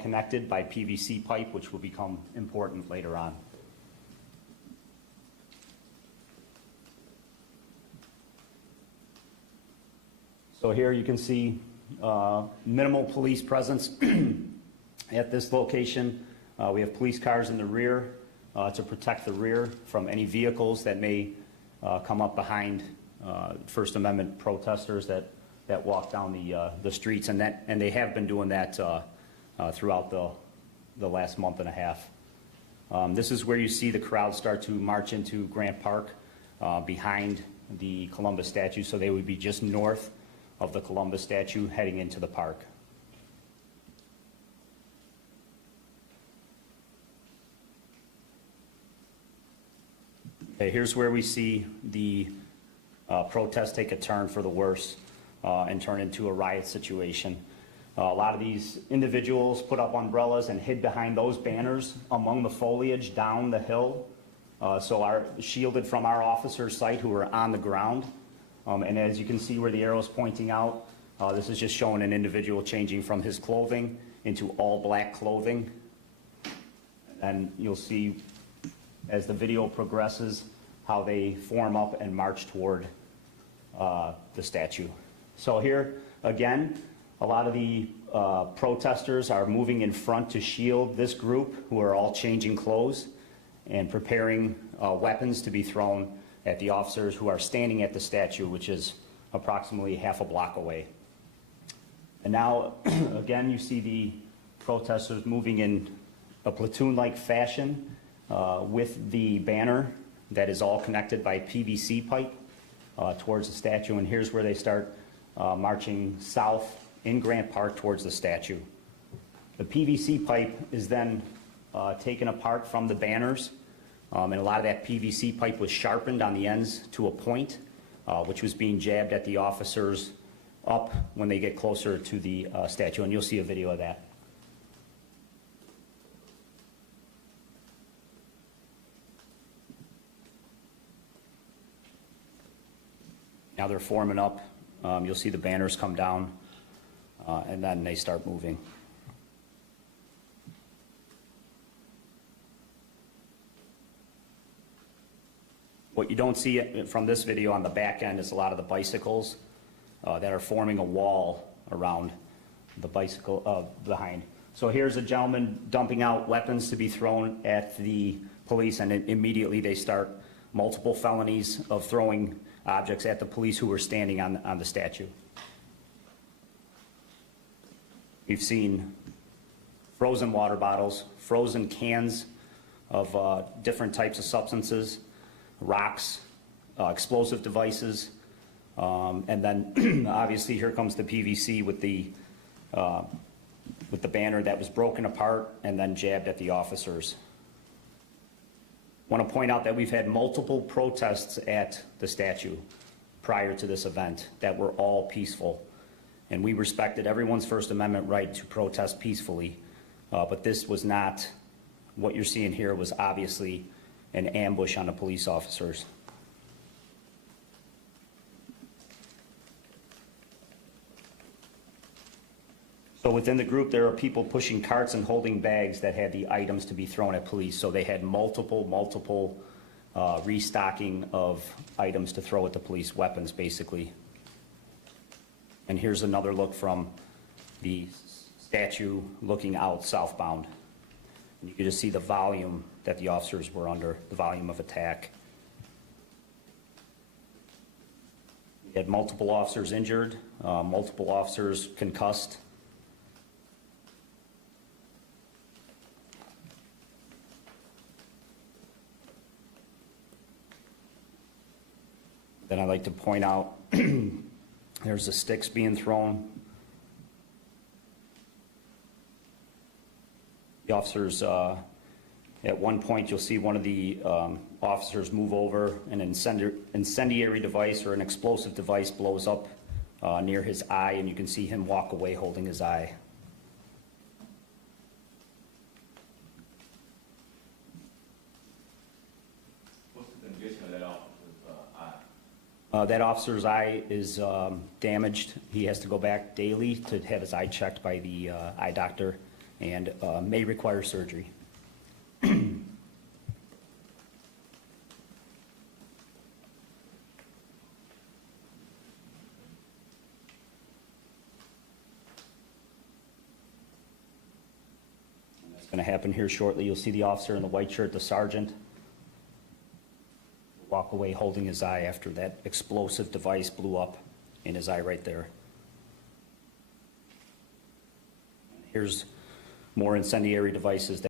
connected by PVC pipe, which will become important later on. So here you can see minimal police presence at this location. We have police cars in the rear to protect the rear from any vehicles that may come up behind First Amendment protesters that walk down the streets, and they have been doing that throughout the last month and a half. This is where you see the crowd start to march into Grant Park behind the Columbus statue, so they would be just north of the Columbus statue heading into the park. Okay, here's where we see the protest take a turn for the worse and turn into a riot situation. A lot of these individuals put up umbrellas and hid behind those banners among the foliage down the hill, so shielded from our officers' sight who are on the ground. And as you can see where the arrow is pointing out, this is just showing an individual changing from his clothing into all black clothing. And you'll see as the video progresses how they form up and march toward the statue. So here, again, a lot of the protesters are moving in front to shield this group who are all changing clothes and preparing weapons to be thrown at the officers who are standing at the statue, which is approximately half a block away. And now, again, you see the protesters moving in a platoon-like fashion with the banner that is all connected by PVC pipe towards the statue. And here's where they start marching south in Grant Park towards the statue. The PVC pipe is then taken apart from the banners. And a lot of that PVC pipe was sharpened on the ends to a point, which was being jabbed at the officers up when they get closer to the statue, and you'll see a video of that. Now they're forming up. You'll see the banners come down, and then they start moving. What you don't see from this video on the back end is a lot of the bicycles that are forming a wall around the bicycle behind. So here's a gentleman dumping out weapons to be thrown at the police, and immediately they start multiple felonies of throwing objects at the police who were standing on the statue. We've seen frozen water bottles, frozen cans of different types of substances, rocks, explosive devices, and then obviously here comes the PVC with the banner that was broken apart and then jabbed at the officers. I want to point out that we've had multiple protests at the statue prior to this event that were all peaceful, and we respected everyone's First Amendment right to protest peacefully, but this was not. What you're seeing here was obviously an ambush on the police officers. So within the group, there are people pushing carts and holding bags that had the items to be thrown at police. So they had multiple restocking of items to throw at the police, weapons basically. And here's another look from the statue looking out southbound. You can just see the volume that the officers were under, the volume of attack. We had multiple officers injured, multiple officers concussed. Then I'd like to point out there's the sticks being thrown. The officers, at one point you'll see one of the officers move over, an incendiary device or an explosive device blows up near his eye, and you can see him walk away holding his eye. What's the condition of that officer's eye? That officer's eye is damaged. He has to go back daily to have his eye checked by the eye doctor and may require surgery. That's going to happen here shortly. You'll see the officer in the white shirt, the sergeant, walk away holding his eye after that explosive device blew up in his eye right there. Here's more incendiary devices that